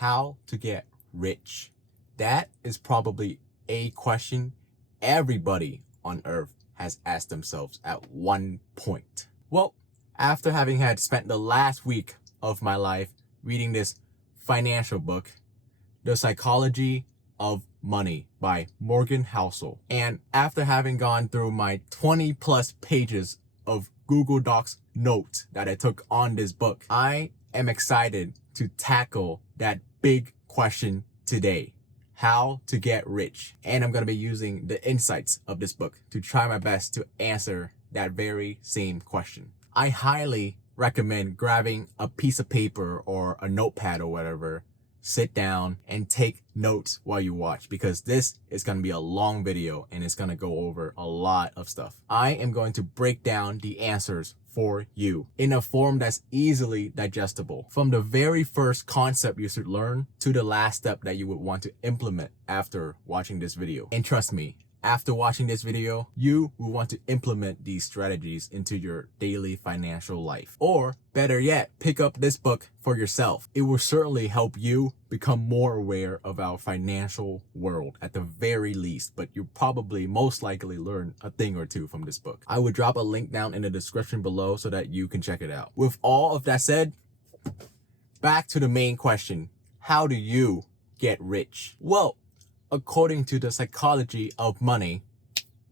How to get rich? That is probably a question everybody on earth has asked themselves at one point. Well, after having had spent the last week of my life reading this financial book, The Psychology of Money by Morgan Housel, and after having gone through my 20 plus pages of Google Docs notes that I took on this book, I am excited to tackle that big question today. How to get rich. And I'm going to be using the insights of this book to try my best to answer that very same question. I highly recommend grabbing a piece of paper or a notepad or whatever, sit down and take notes while you watch, because this is going to be a long video and it's going to go over a lot of stuff. I am going to break down the answers for you in a form that's easily digestible, from the very first concept you should learn to the last step that you would want to implement after watching this video. And trust me, after watching this video, you will want to implement these strategies into your daily financial life. Or better yet, pick up this book for yourself. It will certainly help you become more aware of our financial world at the very least, but you'll probably most likely learn a thing or two from this book. I will drop a link down in the description below so that you can check it out. With all of that said, back to the main question. How do you get rich? Well, according to The Psychology of Money,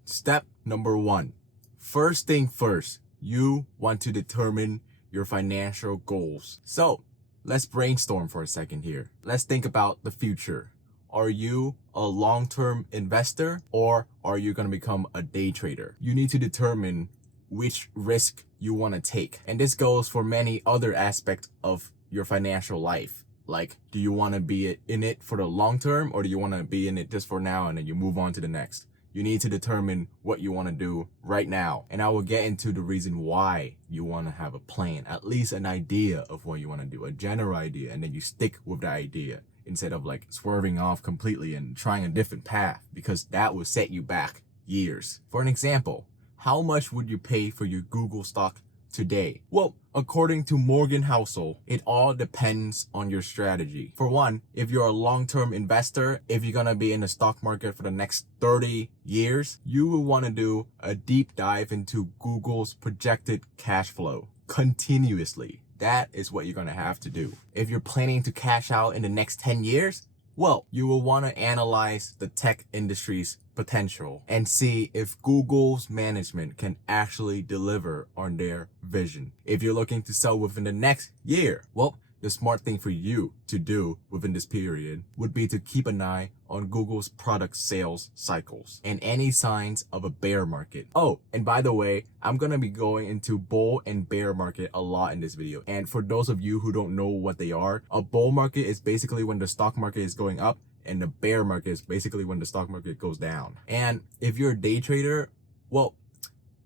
step number 1. First thing first, you want to determine your financial goals. So let's brainstorm for a second here. Let's think about the future. Are you a long-term investor, or are you going to become a day trader? You need to determine which risk you want to take. And this goes for many other aspects of your financial life. Like, do you want to be in it for the long term, or do you want to be in it just for now and then you move on to the next? You need to determine what you want to do right now. And I will get into the reason why you want to have a plan, at least an idea of what you want to do, a general idea, and then you stick with the idea instead of like swerving off completely and trying a different path, because that will set you back years. For an example, how much would you pay for your Google stock today? Well, according to Morgan Housel, it all depends on your strategy. For one, if you're a long-term investor, if you're gonna be in the stock market for the next 30 years, you will want to do a deep dive into Google's projected cash flow continuously. That is what you're gonna have to do. If you're planning to cash out in the next 10 years, well, you will want to analyze the tech industry's potential and see if Google's management can actually deliver on their vision. If you're looking to sell within the next year, well, the smart thing for you to do within this period would be to keep an eye on Google's product sales cycles and any signs of a bear market. Oh, and by the way, I'm going to be going into bull and bear market a lot in this video. And for those of you who don't know what they are, a bull market is basically when the stock market is going up, and the bear market is basically when the stock market goes down. And if you're a day trader, well,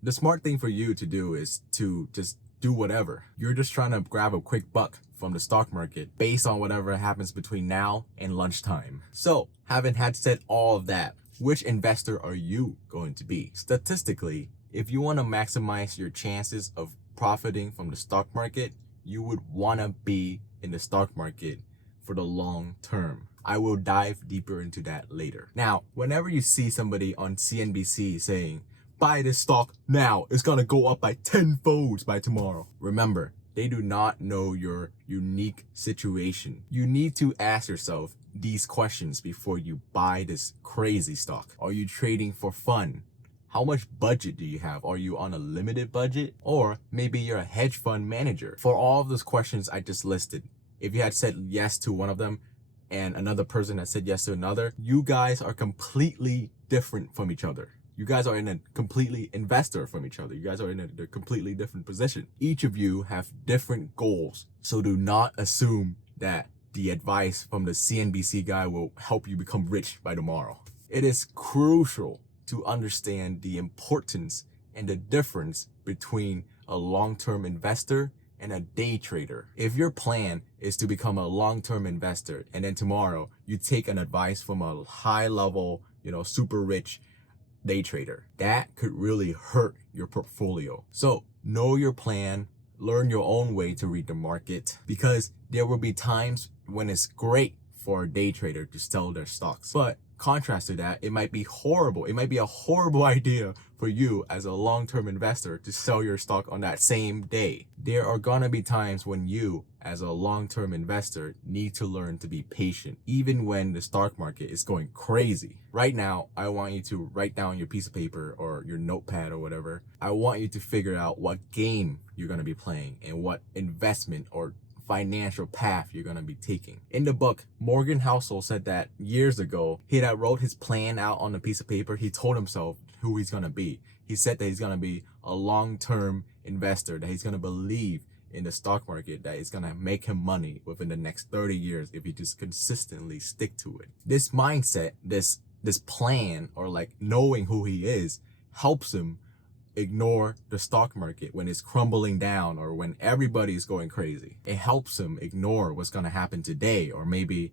the smart thing for you to do is to just do whatever. You're just trying to grab a quick buck from the stock market based on whatever happens between now and lunchtime. So, having had said all of that, which investor are you going to be? Statistically, if you want to maximize your chances of profiting from the stock market, you would want to be in the stock market for the long term. I will dive deeper into that later. Now, whenever you see somebody on CNBC saying, buy this stock now, it's gonna go up by 10-fold by tomorrow, remember, they do not know your unique situation. You need to ask yourself these questions before you buy this crazy stock. Are you trading for fun? How much budget do you have? Are you on a limited budget? Or maybe you're a hedge fund manager. For all of those questions I just listed, if you had said yes to one of them and another person that said yes to another, you guys are completely different from each other. You guys are in a completely investor from each other. You guys are in a completely different position. Each of you have different goals. So do not assume that the advice from the CNBC guy will help you become rich by tomorrow. It is crucial to understand the importance and the difference between a long-term investor and a day trader. If your plan is to become a long-term investor and then tomorrow you take an advice from a high-level, super rich day trader, that could really hurt your portfolio. So know your plan, learn your own way to read the market, because there will be times when it's great for a day trader to sell their stocks. But contrast to that, it might be horrible. It might be a horrible idea for you as a long-term investor to sell your stock on that same day. There are gonna be times when you, as a long-term investor, need to learn to be patient, even when the stock market is going crazy. Right now, I want you to write down your piece of paper or your notepad or whatever. I want you to figure out what game you're gonna be playing and what investment or financial path you're going to be taking. In the book, Morgan Housel said that years ago, he had wrote his plan out on a piece of paper. He told himself who he's going to be. He said that he's going to be a long-term investor, that he's going to believe in the stock market, that it's going to make him money within the next 30 years if he just consistently stick to it. This mindset, this plan, or like knowing who he is, helps him ignore the stock market when it's crumbling down or when everybody is going crazy. It helps him ignore what's going to happen today, or maybe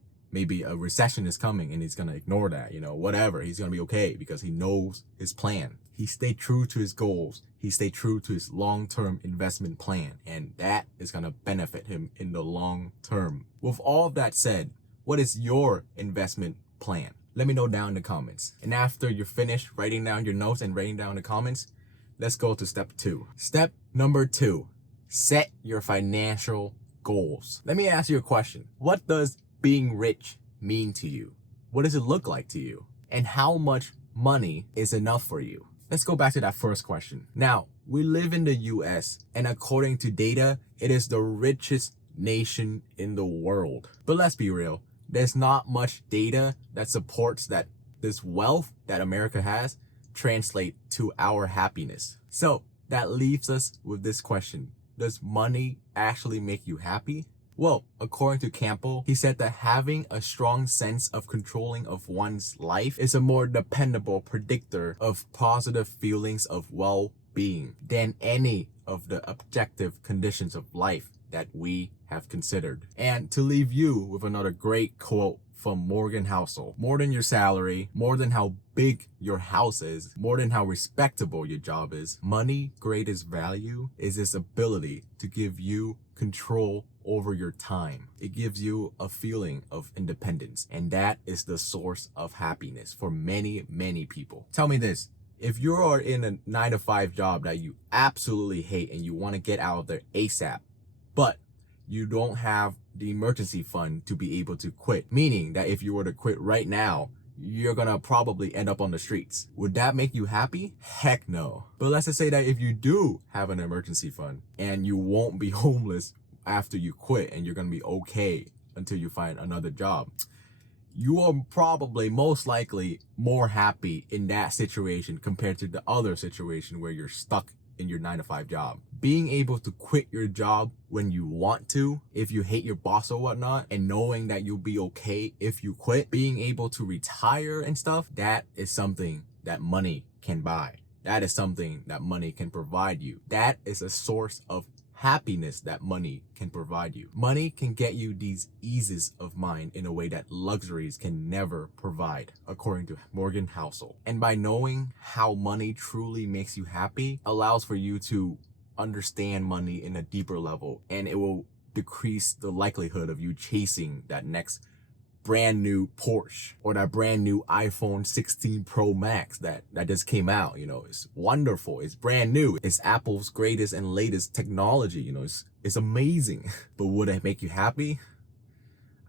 a recession is coming and he's going to ignore that, whatever. He's going to be okay because he knows his plan. He stayed true to his goals. He stayed true to his long-term investment plan, and that is going to benefit him in the long term. With all of that said, what is your investment plan? Let me know down in the comments. And after you're finished writing down your notes and writing down the comments, let's go to step 2. Step number 2, set your financial goals. Let me ask you a question. What does being rich mean to you? What does it look like to you? And how much money is enough for you? Let's go back to that first question. Now, we live in the US, and according to data, it is the richest nation in the world. But let's be real, there's not much data that supports that this wealth that America has translate to our happiness. So that leaves us with this question. Does money actually make you happy? Well, according to Campbell, he said that having a strong sense of controlling of one's life is a more dependable predictor of positive feelings of well-being than any of the objective conditions of life that we have considered. And to leave you with another great quote from Morgan Housel: more than your salary, more than how big your house is, more than how respectable your job is, money's greatest value is its ability to give you control over your time. It gives you a feeling of independence, and that is the source of happiness for many, many people. Tell me this: if you are in a 9-to-5 job that you absolutely hate and you want to get out of there ASAP, but you don't have the emergency fund to be able to quit, meaning that if you were to quit right now, you're gonna probably end up on the streets. Would that make you happy? Heck no. But let's just say that if you do have an emergency fund and you won't be homeless after you quit, and you're gonna be okay until you find another job, you are probably most likely more happy in that situation compared to the other situation where you're stuck in your 9-to-5 job. Being able to quit your job when you want to, if you hate your boss or whatnot, and knowing that you'll be okay if you quit, being able to retire and stuff, that is something that money can buy. That is something that money can provide you. That is a source of happiness that money can provide you. Money can get you these eases of mind in a way that luxuries can never provide, according to Morgan Housel. And by knowing how money truly makes you happy, allows for you to understand money in a deeper level, and it will decrease the likelihood of you chasing that next brand new Porsche or that brand new iPhone 16 Pro Max that just came out. It's wonderful, it's brand new, it's Apple's greatest and latest technology. It's amazing. But would it make you happy?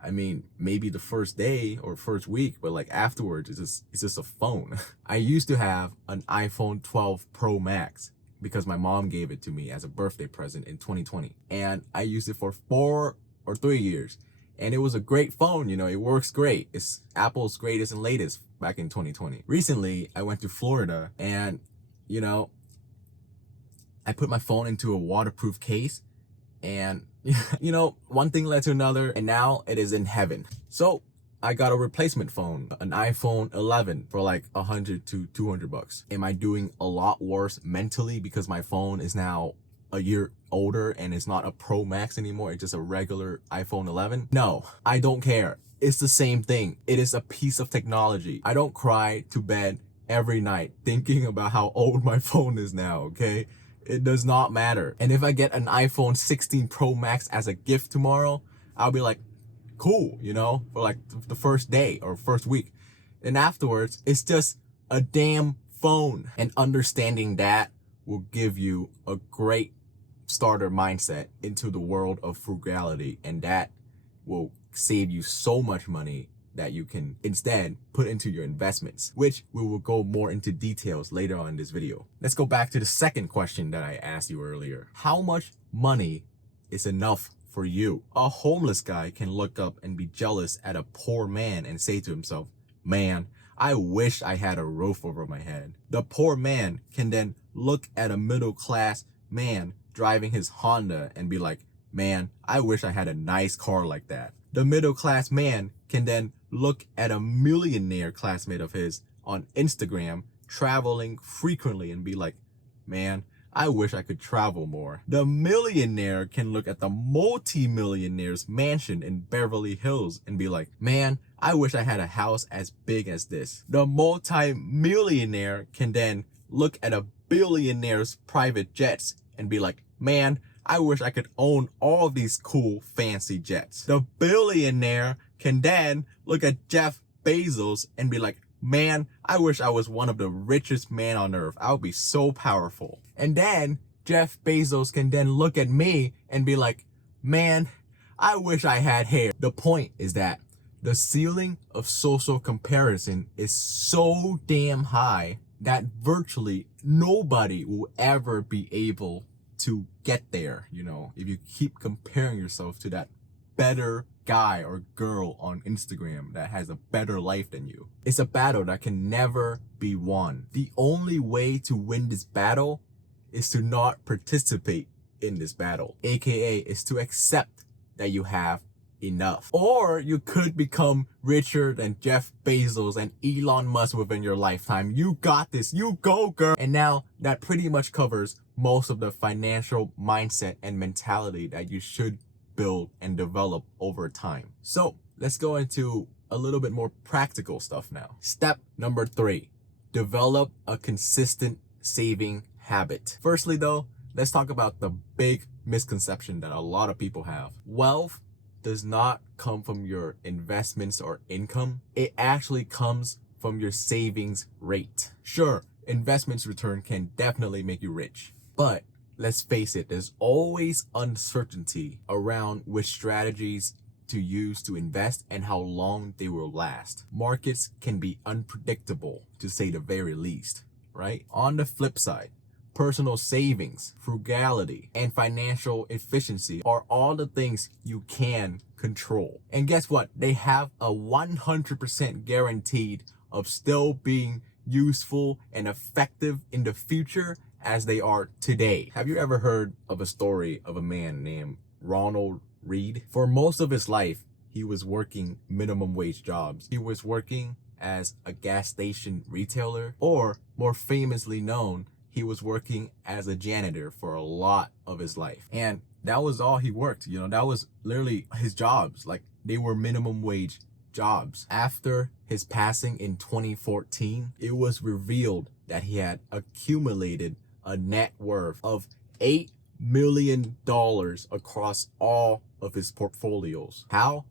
I mean, maybe the first day or first week, but like afterwards, it's just a phone. I used to have an iPhone 12 Pro Max because my mom gave it to me as a birthday present in 2020, and I used it for 4 or 3 years. And it was a great phone, it works great. It's Apple's greatest and latest back in 2020. Recently, I went to Florida and, I put my phone into a waterproof case, and, one thing led to another, and now it is in heaven. So I got a replacement phone, an iPhone 11 for like $100 to $200. Am I doing a lot worse mentally because my phone is now a year older and it's not a Pro Max anymore? It's just a regular iPhone 11. No, I don't care. It's the same thing. It is a piece of technology. I don't cry to bed every night thinking about how old my phone is now, okay? It does not matter. And if I get an iPhone 16 Pro Max as a gift tomorrow, I'll be like, cool, you know, for like the first day or first week. And afterwards, it's just a damn phone. And understanding that will give you a great starter mindset into the world of frugality. And that will save you so much money that you can instead put into your investments, which we will go more into details later on in this video. Let's go back to the second question that I asked you earlier. How much money is enough for you? A homeless guy can look up and be jealous at a poor man and say to himself, man, I wish I had a roof over my head. The poor man can then look at a middle-class man driving his Honda and be like, man, I wish I had a nice car like that. The middle-class man can then look at a millionaire classmate of his on Instagram traveling frequently and be like, man, I wish I could travel more. The millionaire can look at the multi-millionaire's mansion in Beverly Hills and be like, man, I wish I had a house as big as this. The multi-millionaire can then look at a billionaire's private jets and be like, man, I wish I could own all these cool fancy jets. The billionaire can then look at Jeff Bezos and be like, man, I wish I was one of the richest men on earth. I would be so powerful. And then Jeff Bezos can then look at me and be like, man, I wish I had hair. The point is that the ceiling of social comparison is so damn high that virtually nobody will ever be able to get there. You know, if you keep comparing yourself to that better guy or girl on Instagram that has a better life than you. It's a battle that can never be won. The only way to win this battle is to not participate in this battle, aka is to accept that you have enough. Or you could become richer than Jeff Bezos and Elon Musk within your lifetime. You got this. You go, girl. And now that pretty much covers most of the financial mindset and mentality that you should build and develop over time. So let's go into a little bit more practical stuff now. Step number 3, develop a consistent saving habit. Firstly though, let's talk about the big misconception that a lot of people have. Wealth does not come from your investments or income. It actually comes from your savings rate. Sure, investments return can definitely make you rich, but let's face it, there's always uncertainty around which strategies to use to invest and how long they will last. Markets can be unpredictable, to say the very least, right? On the flip side, personal savings, frugality, and financial efficiency are all the things you can control. And guess what? They have a 100% guaranteed of still being useful and effective in the future as they are today. Have you ever heard of a story of a man named Ronald Read? For most of his life, he was working minimum wage jobs. He was working as a gas station retailer, or more famously known, he was working as a janitor for a lot of his life. And that was all he worked. You know, that was literally his jobs. Like, they were minimum wage jobs. After his passing in 2014, it was revealed that he had accumulated a net worth of $8 million across all of his portfolios. How?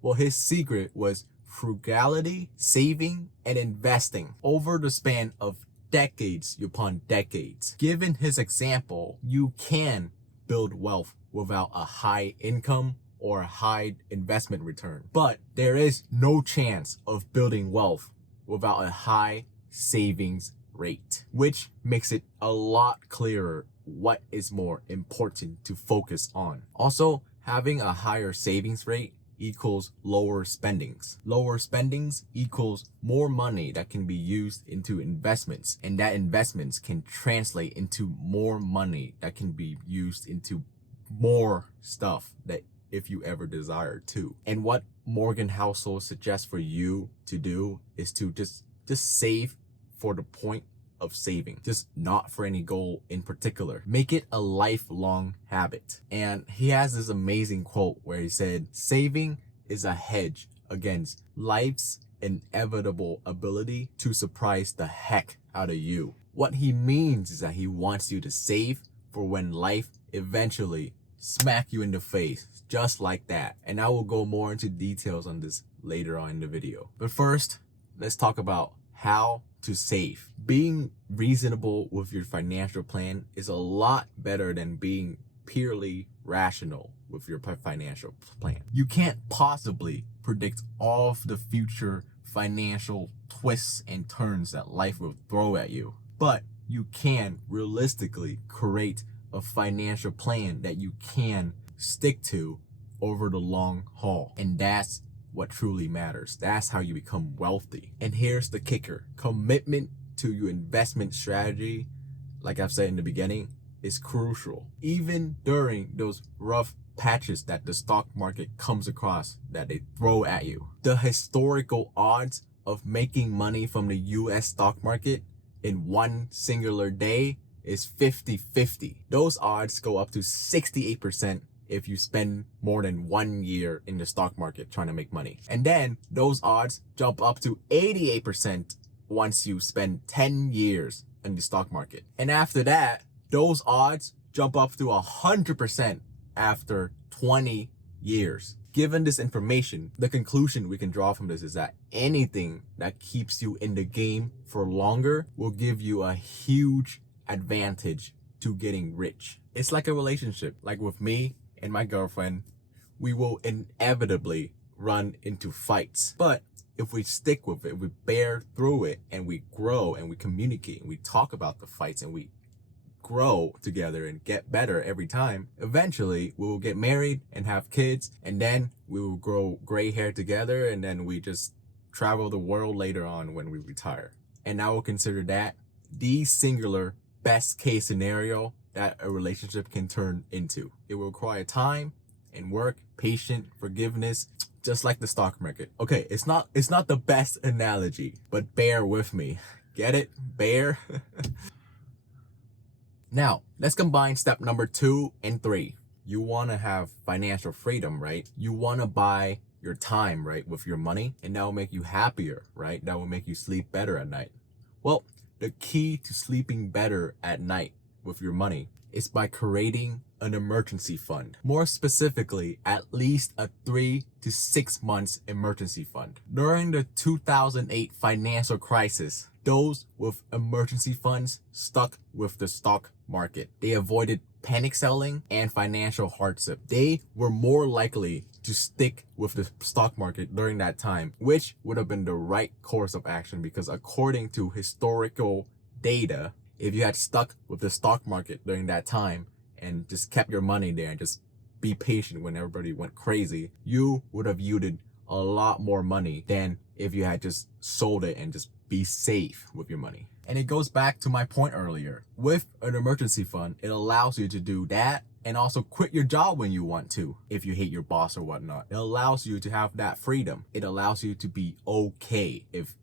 Well, his secret was frugality, saving, and investing over the span of decades upon decades. Given his example, you can build wealth without a high income or a high investment return. But there is no chance of building wealth without a high savings rate, which makes it a lot clearer what is more important to focus on. Also, having a higher savings rate equals lower spendings. Lower spendings equals more money that can be used into investments, and that investments can translate into more money that can be used into more stuff that if you ever desire to. And what Morgan Housel suggests for you to do is to just save for the point of saving, just not for any goal in particular. Make it a lifelong habit. And he has this amazing quote where he said, saving is a hedge against life's inevitable ability to surprise the heck out of you. What he means is that he wants you to save for when life eventually smack you in the face, just like that. And I will go more into details on this later on in the video. But first, let's talk about how to save. Being reasonable with your financial plan is a lot better than being purely rational with your financial plan. You can't possibly predict all of the future financial twists and turns that life will throw at you, but you can realistically create a financial plan that you can stick to over the long haul. And that's what truly matters. That's how you become wealthy. And here's the kicker. Commitment to your investment strategy, like I've said in the beginning, is crucial. Even during those rough patches that the stock market comes across, that they throw at you. The historical odds of making money from the US stock market in one singular day is 50-50. Those odds go up to 68% if you spend more than 1 year in the stock market trying to make money. And then those odds jump up to 88% once you spend 10 years in the stock market. And after that, those odds jump up to 100% after 20 years. Given this information, the conclusion we can draw from this is that anything that keeps you in the game for longer will give you a huge advantage to getting rich. It's like a relationship. Like with me and my girlfriend, we will inevitably run into fights. But if we stick with it, we bear through it, and we grow and we communicate and we talk about the fights and we grow together and get better every time, eventually we will get married and have kids, and then we will grow gray hair together, and then we just travel the world later on when we retire. And I will consider that the singular best case scenario that a relationship can turn into. It will require time and work, patience, forgiveness, just like the stock market. Okay, it's not the best analogy, but bear with me. Get it? Bear? Now, let's combine step number 2 and 3. You want to have financial freedom, right? You want to buy your time, right, with your money, and that will make you happier, right? That will make you sleep better at night. Well, the key to sleeping better at night with your money is by creating an emergency fund. More specifically, at least a 3 to 6 months emergency fund. During the 2008 financial crisis, those with emergency funds stuck with the stock market. They avoided panic selling and financial hardship. They were more likely to stick with the stock market during that time, which would have been the right course of action, because according to historical data, if you had stuck with the stock market during that time and just kept your money there and just be patient when everybody went crazy, you would have yielded a lot more money than if you had just sold it and just be safe with your money. And it goes back to my point earlier. With an emergency fund, it allows you to do that and also quit your job when you want to, if you hate your boss or whatnot. It allows you to have that freedom. It allows you to be okay if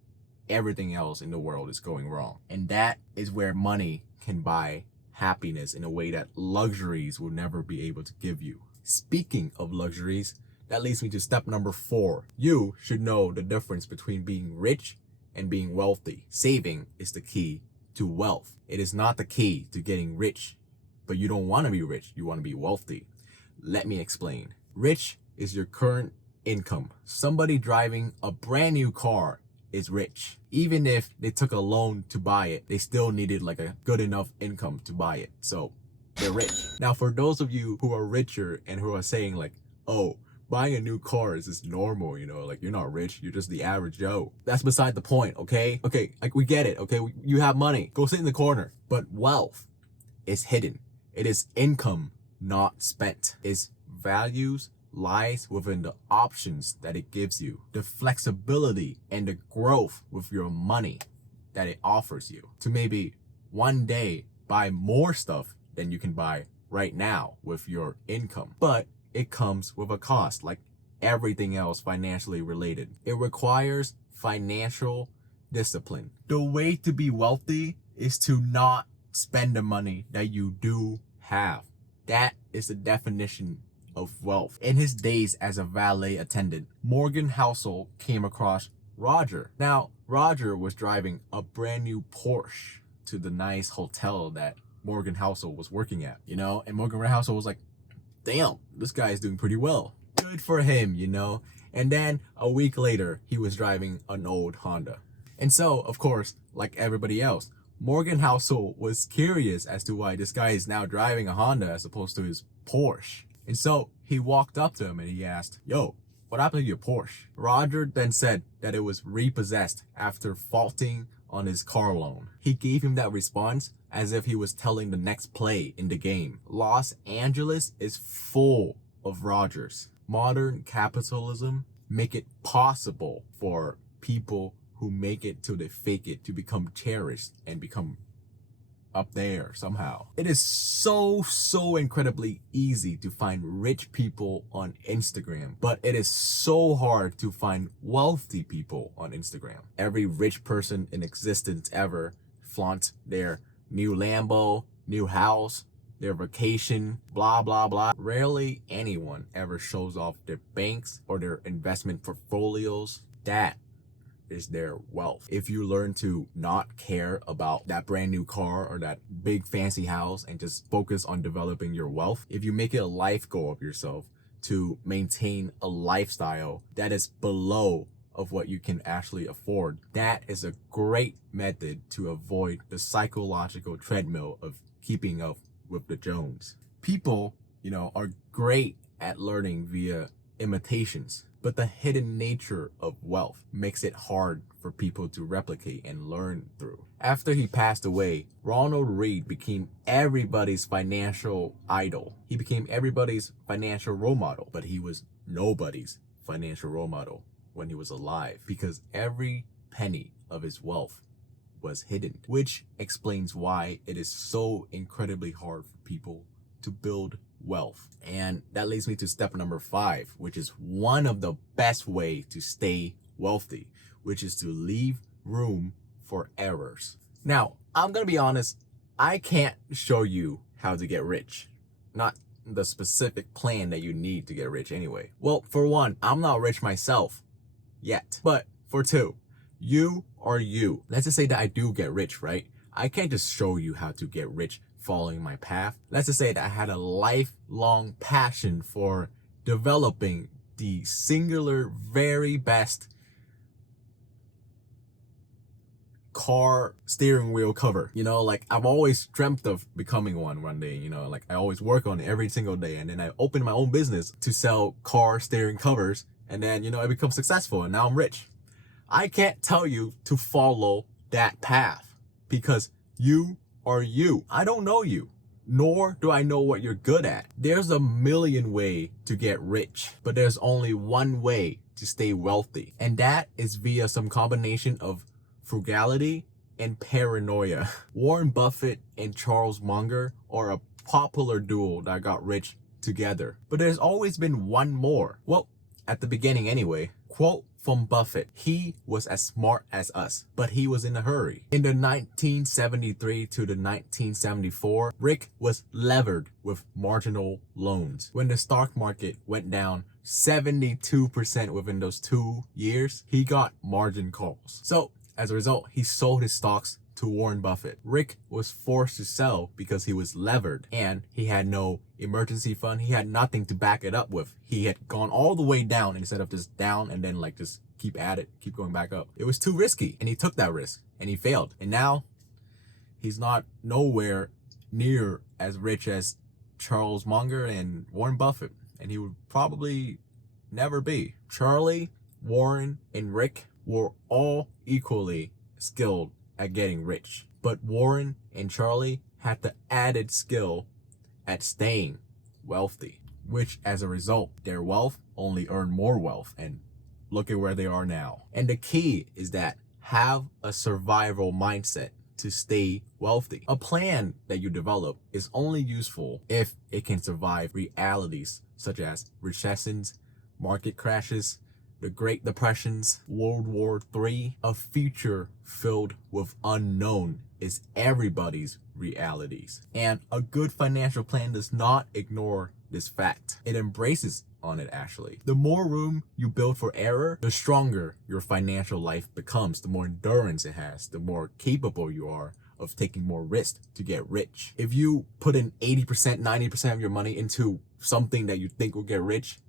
everything else in the world is going wrong. And that is where money can buy happiness in a way that luxuries will never be able to give you. Speaking of luxuries, that leads me to step number 4. You should know the difference between being rich and being wealthy. Saving is the key to wealth. It is not the key to getting rich. But you don't want to be rich, you want to be wealthy. Let me explain. Rich is your current income. Somebody driving a brand new car is rich. Even if they took a loan to buy it, they still needed like a good enough income to buy it. So they're rich. Now, for those of you who are richer and who are saying like, oh, buying a new car is just normal, you know, like you're not rich, you're just the average Joe. That's beside the point, okay? Okay, like we get it, okay? You have money, go sit in the corner. But wealth is hidden. It is income not spent. Its values lies within the options that it gives you, the flexibility and the growth with your money that it offers you to maybe one day buy more stuff than you can buy right now with your income. But it comes with a cost, like everything else financially related. It requires financial discipline. The way to be wealthy is to not spend the money that you do have. That is the definition of wealth. In his days as a valet attendant, Morgan Housel came across Roger. Now, Roger was driving a brand new Porsche to the nice hotel that Morgan Housel was working at, you know, and Morgan Housel was like, damn, this guy is doing pretty well. Good for him, you know? And then a week later, he was driving an old Honda. And so, of course, like everybody else, Morgan Housel was curious as to why this guy is now driving a Honda as opposed to his Porsche. And so he walked up to him and he asked, yo, what happened to your Porsche? Roger then said that it was repossessed after faulting on his car loan. He gave him that response as if he was telling the next play in the game. Los Angeles is full of Rogers. Modern capitalism make it possible for people who make it till they fake it to become cherished and become up there somehow. It is so incredibly easy to find rich people on Instagram, but it is so hard to find wealthy people on Instagram. Every rich person in existence ever flaunts their new Lambo, new house, their vacation, blah, blah, blah. Rarely anyone ever shows off their banks or their investment portfolios. That is their wealth. If you learn to not care about that brand new car or that big fancy house and just focus on developing your wealth, if you make it a life goal of yourself to maintain a lifestyle that is below of what you can actually afford, that is a great method to avoid the psychological treadmill of keeping up with the Jones. People, are great at learning via imitations, but the hidden nature of wealth makes it hard for people to replicate and learn through. After he passed away, Ronald Read became everybody's financial idol. He became everybody's financial role model, but he was nobody's financial role model when he was alive because every penny of his wealth was hidden, which explains why it is so incredibly hard for people to build wealth. And that leads me to step number 5, which is one of the best way to stay wealthy, which is to leave room for errors. Now, I'm gonna be honest, I can't show you how to get rich. Not the specific plan that you need to get rich anyway. Well, for one, I'm not rich myself yet. But for two, you are you. Let's just say that I do get rich, right? I can't just show you how to get rich following my path. Let's just say that I had a lifelong passion for developing the singular, very best car steering wheel cover. Like I've always dreamt of becoming one day, like I always work on it every single day. And then I opened my own business to sell car steering covers. And then, I become successful and now I'm rich. I can't tell you to follow that path because you are you. I don't know you, nor do I know what you're good at. There's a million ways to get rich, but there's only one way to stay wealthy. And that is via some combination of frugality and paranoia. Warren Buffett and Charles Munger are a popular duo that got rich together. But there's always been one more. Well, at the beginning anyway. Quote from Buffett, he was as smart as us, but he was in a hurry. In the 1973 to the 1974, Rick was levered with marginal loans. When the stock market went down 72% within those 2 years, he got margin calls. So as a result, he sold his stocks to Warren Buffett. Rick was forced to sell because he was levered and he had no emergency fund. He had nothing to back it up with. He had gone all the way down instead of just down and then just keep at it, keep going back up. It was too risky and he took that risk and he failed. And now he's not nowhere near as rich as Charles Munger and Warren Buffett. And he would probably never be. Charlie, Warren, and Rick were all equally skilled at getting rich. But Warren and Charlie had the added skill at staying wealthy, which as a result, their wealth only earned more wealth. And look at where they are now. And the key is that have a survival mindset to stay wealthy. A plan that you develop is only useful if it can survive realities such as recessions, market crashes, the Great Depressions, World War III. A future filled with unknown is everybody's realities. And a good financial plan does not ignore this fact. It embraces on it actually. The more room you build for error, the stronger your financial life becomes. The more endurance it has, the more capable you are of taking more risk to get rich. If you put in 80%, 90% of your money into something that you think will get rich,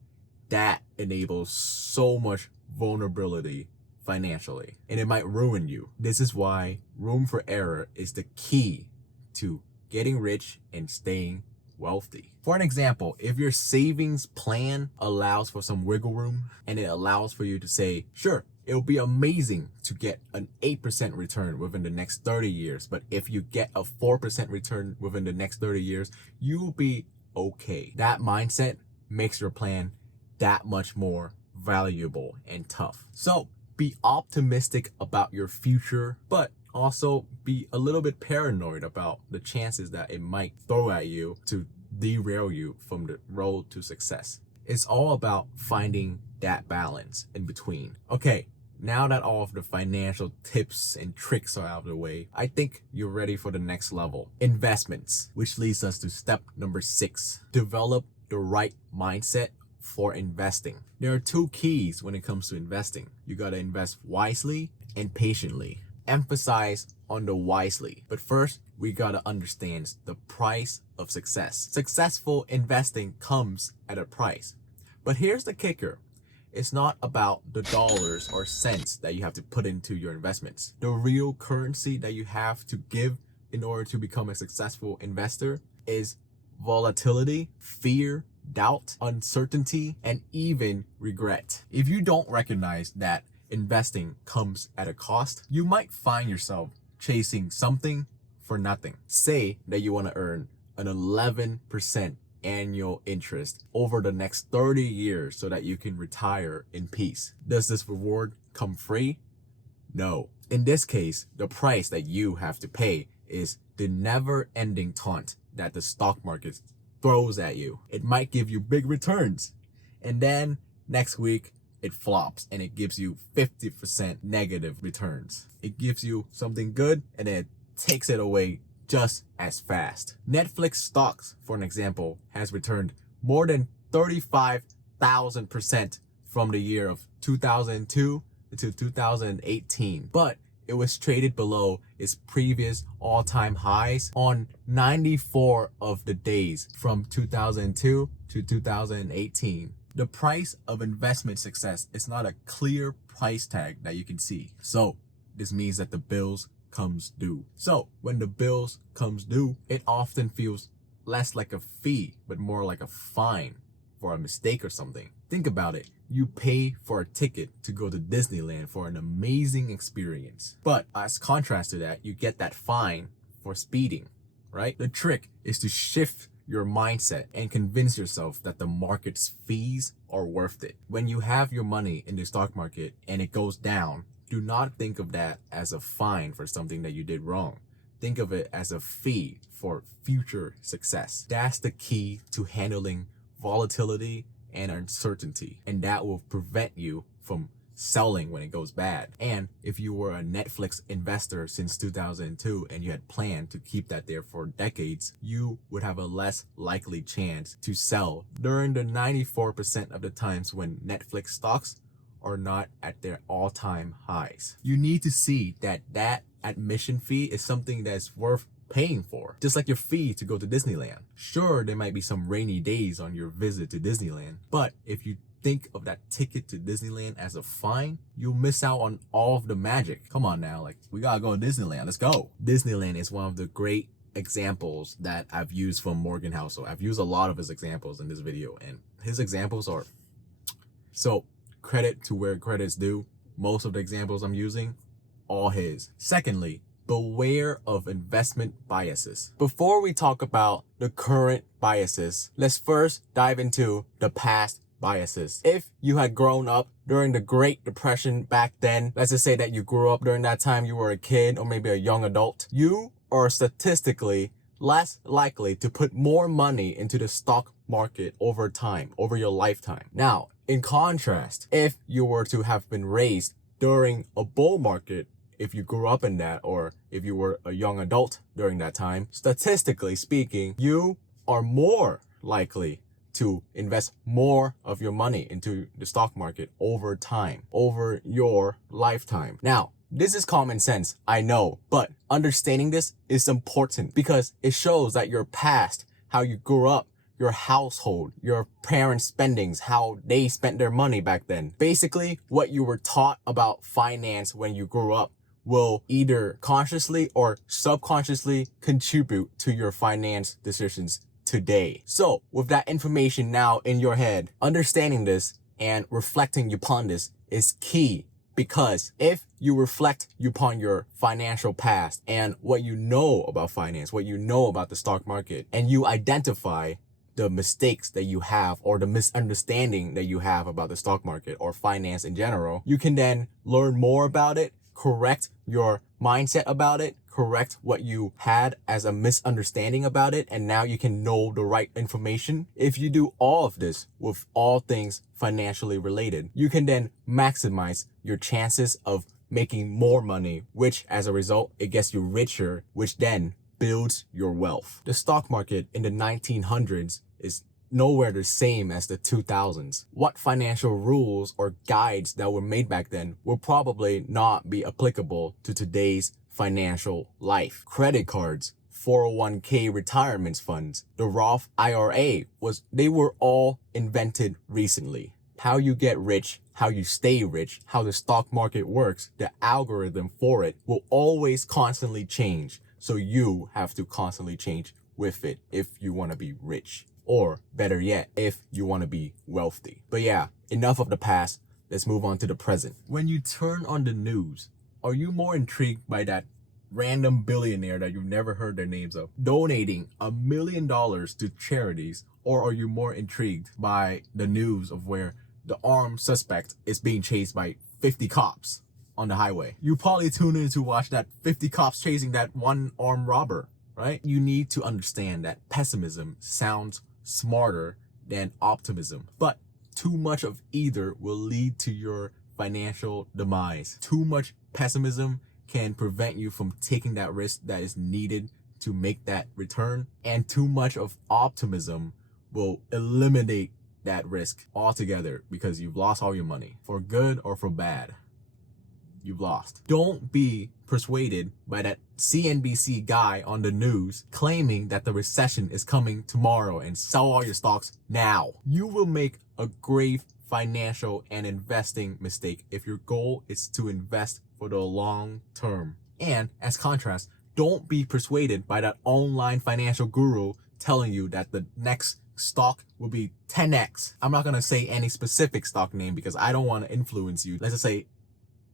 that enables so much vulnerability financially, and it might ruin you. This is why room for error is the key to getting rich and staying wealthy. For an example, if your savings plan allows for some wiggle room and it allows for you to say, sure, it will be amazing to get an 8% return within the next 30 years, but if you get a 4% return within the next 30 years, you'll be okay. That mindset makes your plan that much more valuable and tough. So be optimistic about your future, but also be a little bit paranoid about the chances that it might throw at you to derail you from the road to success. It's all about finding that balance in between. Okay, now that all of the financial tips and tricks are out of the way, I think you're ready for the next level. Investments, which leads us to step number 6. Develop the right mindset for investing. There are 2 keys when it comes to investing. You got to invest wisely and patiently. Emphasize on the wisely. But first, we got to understand the price of success. Successful investing comes at a price. But here's the kicker. It's not about the dollars or cents that you have to put into your investments. The real currency that you have to give in order to become a successful investor is volatility, fear, doubt, uncertainty, and even regret. If you don't recognize that investing comes at a cost, you might find yourself chasing something for nothing. Say that you want to earn an 11% annual interest over the next 30 years so that you can retire in peace. Does this reward come free? No. In this case, the price that you have to pay is the never-ending taunt that the stock market throws at you. It might give you big returns, and then next week it flops and it gives you 50% negative returns. It gives you something good and then it takes it away just as fast. Netflix stocks, for an example, has returned more than 35,000% from the year of 2002 to 2018, but it was traded below its previous all-time highs on 94 of the days from 2002 to 2018. The price of investment success is not a clear price tag that you can see. So this means that the bills comes due. So when the bills comes due, it often feels less like a fee, but more like a fine for a mistake or something. Think about it. You pay for a ticket to go to Disneyland for an amazing experience. But as contrast to that, you get that fine for speeding, right? The trick is to shift your mindset and convince yourself that the market's fees are worth it. When you have your money in the stock market and it goes down, do not think of that as a fine for something that you did wrong. Think of it as a fee for future success. That's the key to handling volatility and uncertainty, and that will prevent you from selling when it goes bad. And if you were a Netflix investor since 2002 and you had planned to keep that there for decades, you would have a less likely chance to sell during the 94% of the times when Netflix stocks are not at their all-time highs. You need to see that admission fee is something that's worth paying for, just like your fee to go to Disneyland. Sure, there might be some rainy days on your visit to Disneyland, but if you think of that ticket to Disneyland as a fine, you'll miss out on all of the magic. Come on now, like, we gotta go to Disneyland, let's go. Disneyland is one of the great examples that I've used from Morgan Housel. I've used a lot of his examples in this video, and his examples are, so credit to where credit's due. Most of the examples I'm using, all his. Secondly, beware of investment biases. Before we talk about the current biases, let's first dive into the past biases. If you had grown up during the Great Depression back then, let's just say that you grew up during that time, you were a kid or maybe a young adult, you are statistically less likely to put more money into the stock market over time, over your lifetime. Now, in contrast, if you were to have been raised during a bull market, if you grew up in that, or if you were a young adult during that time, statistically speaking, you are more likely to invest more of your money into the stock market over time, over your lifetime. Now, This is common sense, I know, but understanding this is important because it shows that your past, how you grew up, your household, your parents' spendings, how they spent their money back then. Basically, what you were taught about finance when you grew up will either consciously or subconsciously contribute to your finance decisions today. So, with that information now in your head, understanding this and reflecting upon this is key. Because if you reflect upon your financial past and what you know about finance, what you know about the stock market, and you identify the mistakes that you have or the misunderstanding that you have about the stock market or finance in general, you can then learn more about it, correct your mindset about it, correct what you had as a misunderstanding about it, and now you can know the right information. If you do all of this with all things financially related, you can then maximize your chances of making more money, which as a result, it gets you richer, which then builds your wealth. The stock market in the 1900s is nowhere the same as the 2000s. What financial rules or guides that were made back then will probably not be applicable to today's financial life. Credit cards, 401k retirement funds, the Roth IRA they were all invented recently. How you get rich, how you stay rich, how the stock market works, the algorithm for it will always constantly change. So you have to constantly change with it if you want to be rich. Or better yet, if you want to be wealthy. But yeah, enough of the past. Let's move on to the present. When you turn on the news, are you more intrigued by that random billionaire that you've never heard their names of donating $1 million to charities? Or are you more intrigued by the news of where the armed suspect is being chased by 50 cops on the highway? You probably tune in to watch that 50 cops chasing that one armed robber, right? You need to understand that pessimism sounds smarter than optimism, but too much of either will lead to your financial demise. Too much pessimism can prevent you from taking that risk that is needed to make that return, and too much of optimism will eliminate that risk altogether because you've lost all your money, for good or for bad. You've lost. Don't be persuaded by that CNBC guy on the news claiming that the recession is coming tomorrow and sell all your stocks now. You will make a grave financial and investing mistake if your goal is to invest for the long term. And as contrast, don't be persuaded by that online financial guru telling you that the next stock will be 10x. I'm not going to say any specific stock name because I don't want to influence you. Let's just say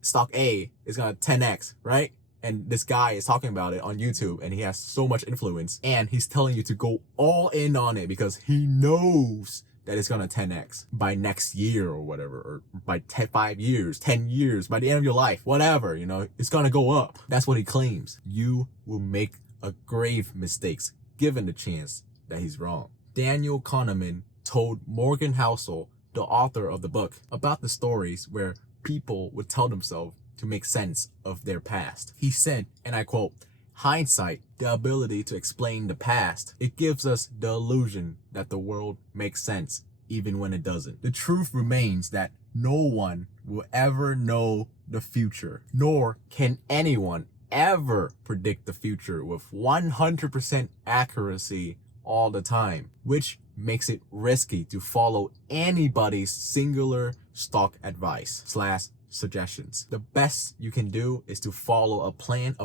stock A is gonna 10x, right? And this guy is talking about it on YouTube and he has so much influence and he's telling you to go all in on it because he knows that it's gonna 10x by next year or whatever, or by 5 years, 10 years, by the end of your life, whatever, it's gonna go up. That's what he claims. You will make a grave mistakes given the chance that he's wrong. Daniel Kahneman told Morgan Housel, the author of the book, about the stories where people would tell themselves to make sense of their past. He said, and I quote, "Hindsight, the ability to explain the past, it gives us the illusion that the world makes sense even when it doesn't. The truth remains that no one will ever know the future, nor can anyone ever predict the future with 100% accuracy all the time, which makes it risky to follow anybody's singular stock advice / suggestions. The best you can do is to follow a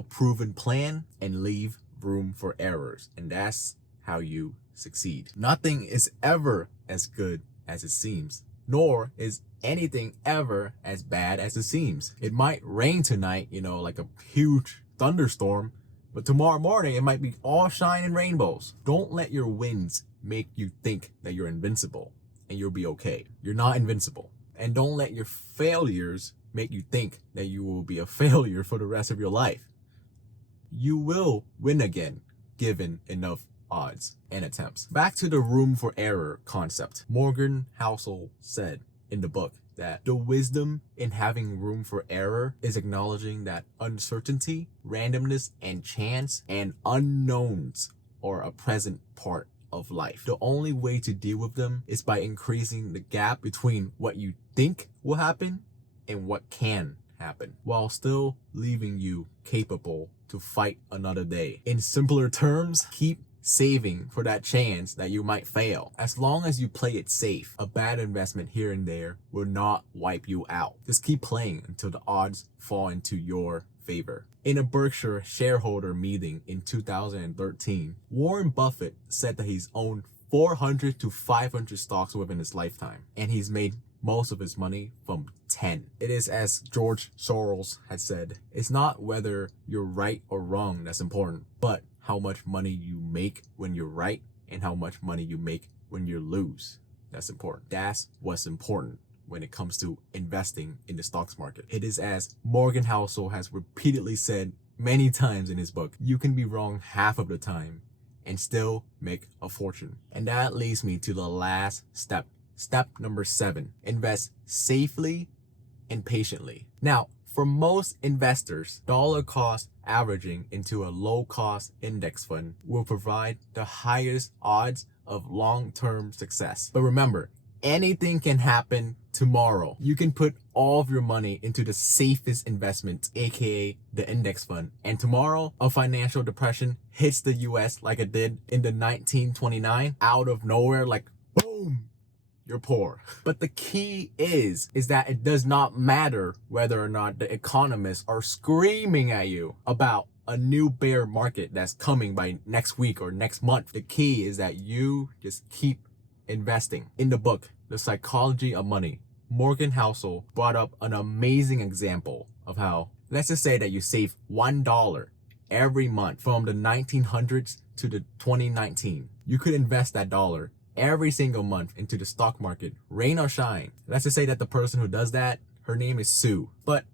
proven plan, and leave room for errors. And that's how you succeed. Nothing is ever as good as it seems, nor is anything ever as bad as it seems. It might rain tonight, like a huge thunderstorm, but tomorrow morning it might be all shine and rainbows. Don't let your wins make you think that you're invincible and you'll be okay. You're not invincible. And don't let your failures make you think that you will be a failure for the rest of your life. You will win again, given enough odds and attempts. Back to the room for error concept. Morgan Housel said in the book that the wisdom in having room for error is acknowledging that uncertainty, randomness, and chance and unknowns are a present part of life. The only way to deal with them is by increasing the gap between what you think will happen and what can happen, while still leaving you capable to fight another day. In simpler terms, keep saving for that chance that you might fail. As long as you play it safe, a bad investment here and there will not wipe you out. Just keep playing until the odds fall into your favor. In a Berkshire shareholder meeting in 2013, Warren Buffett said that he's owned 400 to 500 stocks within his lifetime, and he's made most of his money from 10. It is as George Soros had said, it's not whether you're right or wrong that's important, but how much money you make when you're right and how much money you make when you lose. That's important. That's what's important when it comes to investing in the stocks market. It is as Morgan Housel has repeatedly said many times in his book, you can be wrong half of the time and still make a fortune. And that leads me to the last step. Step number 7, invest safely and patiently. Now, for most investors, dollar cost averaging into a low cost index fund will provide the highest odds of long-term success. But remember, anything can happen tomorrow. You can put all of your money into the safest investment, aka the index fund, and tomorrow a financial depression hits the US like it did in the 1929 out of nowhere, like boom, you're poor. But the key is that it does not matter whether or not the economists are screaming at you about a new bear market that's coming by next week or next month. The key is that you just keep investing. In the book, The Psychology of Money, Morgan Housel brought up an amazing example of how, let's just say that you save $1 every month from the 1900s to the 2019. You could invest that dollar every single month into the stock market, rain or shine. Let's just say that the person who does that, her name is Sue. But,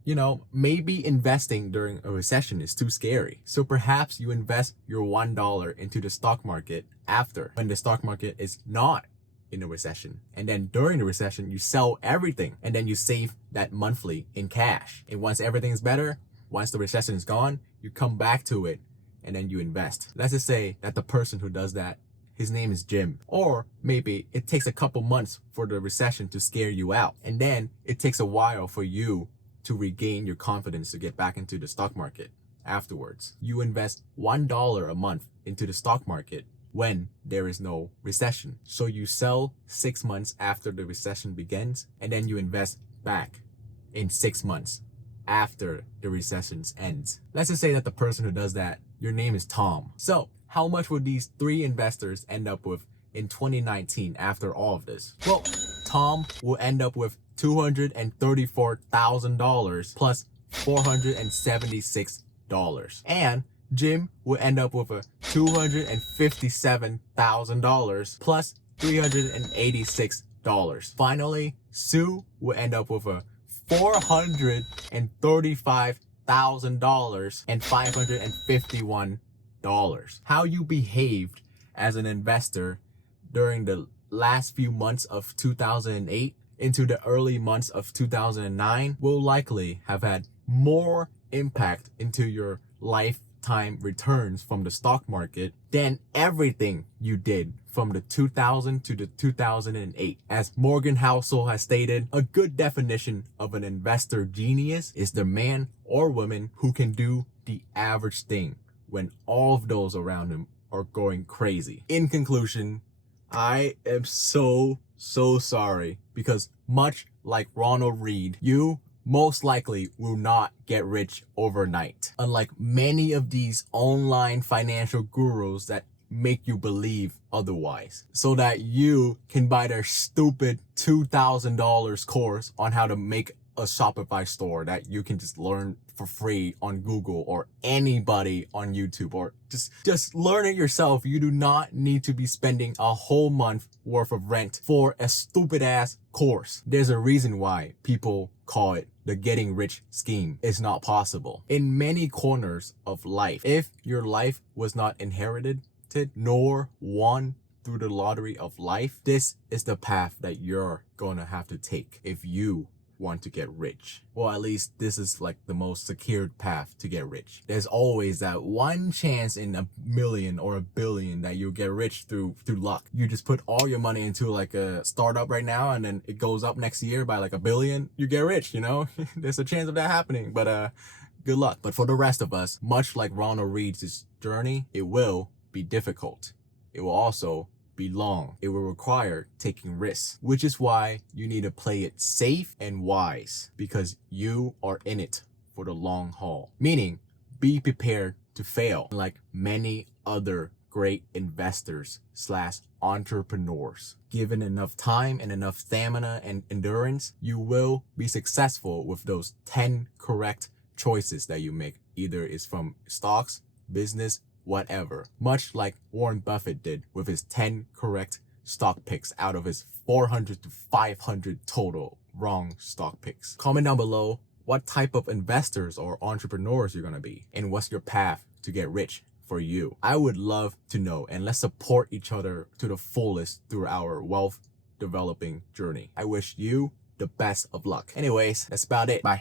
maybe investing during a recession is too scary. So perhaps you invest your $1 into the stock market after, when the stock market is not in a recession. And then during the recession, you sell everything and then you save that monthly in cash. And once everything is better, once the recession is gone, you come back to it and then you invest. Let's just say that the person who does that, his name is Jim. Or maybe it takes a couple months for the recession to scare you out. And then it takes a while for you to regain your confidence to get back into the stock market afterwards. You invest $1 a month into the stock market when there is no recession. So you sell 6 months after the recession begins, and then you invest back in 6 months after the recession ends. Let's just say that the person who does that, your name is Tom. So how much would these 3 investors end up with in 2019 after all of this? Well, Tom will end up with $234,000 plus $476. And Jim will end up with a $257,000 plus $386. Finally, Sue will end up with a $435,000 and $551. How you behaved as an investor during the last few months of 2008 into the early months of 2009 will likely have had more impact into your lifetime returns from the stock market than everything you did from the 2000 to the 2008. As Morgan Housel has stated, a good definition of an investor genius is the man or woman who can do the average thing when all of those around him are going crazy. In conclusion, I am so sorry, because much like Ronald Read, you most likely will not get rich overnight. Unlike many of these online financial gurus that make you believe otherwise, so that you can buy their stupid $2,000 course on how to make a Shopify store that you can just learn for free on Google or anybody on YouTube, or just learn it yourself. You do not need to be spending a whole month worth of rent for a stupid ass course. There's a reason why people call it the getting rich scheme. It's not possible. In many corners of life, if your life was not inherited nor won through the lottery of life, this is the path that you're gonna have to take if you want to get rich. Well, at least this is like the most secured path to get rich. There's always that one chance in a million or a billion that you'll get rich through luck. You just put all your money into like a startup right now, and then it goes up next year by like $1 billion. You get rich, you know? There's a chance of that happening, but good luck. But for the rest of us, much like Ronald Read's journey, it will be difficult. It will also be long. It will require taking risks, which is why you need to play it safe and wise, because you are in it for the long haul. Meaning, be prepared to fail. Like many other great investors / entrepreneurs, given enough time and enough stamina and endurance, you will be successful with those 10 correct choices that you make. Either it's from stocks, business, whatever. Much like Warren Buffett did with his 10 correct stock picks out of his 400 to 500 total wrong stock picks. Comment down below what type of investors or entrepreneurs you're gonna be, and what's your path to get rich for you. I would love to know, and let's support each other to the fullest through our wealth developing journey. I wish you the best of luck. Anyways, that's about it. Bye.